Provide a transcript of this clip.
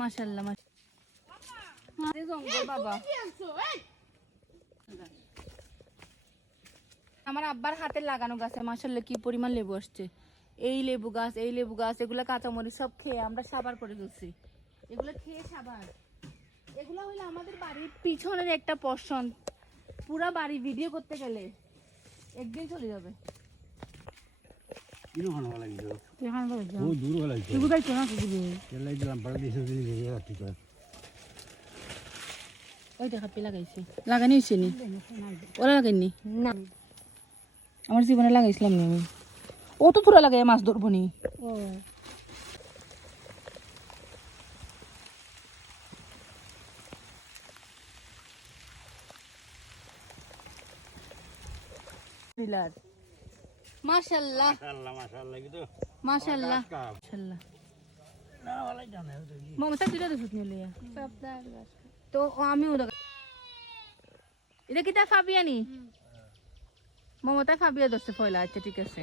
মাশাআল্লাহ জঙ্গল বাবা আমার আব্বার হাতে লাগানো গাছে মাশাআল্লাহ কি পরিমাণ লেবু আসছে এই লেবু গাছ এগুলা কাঁচামরিচ সব খেয়ে আমরা সাবার করে ফেলছি এগুলো খেয়ে সাবার এগুলো হইলো আমাদের বাড়ির পিছনের একটা পোরশন পুরা বাড়ি ভিডিও করতে গেলে একদিন চলে যাবে কিনো খানো লাগিছে এখানে বলে যাও ও দূর হয়ে লাগিছে তুই গাইছো না তুই এলাই দিলাম বড় দিছে দিলে রাতি তো ওই দেখা পে লাগাইছে লাগানি হইছে নি ওরা লাগাইনি না আমার জীবনে লাগাইছিলাম না আমি ও তো তোরা লাগাই মাছ ধরবো নি ও দিলার মাশাআল্লাহ মাশাআল্লাহ কি তো মাশাআল্লাহ মাশাআল্লাহ না ওলাই জানে মমতা দিলা তো শুনি লইয়া তো আমি ওরা এটা কি তা ফাবিয়ানি মমতা ফাবিয়া দছে ফয়লা আচ্ছা ঠিক আছে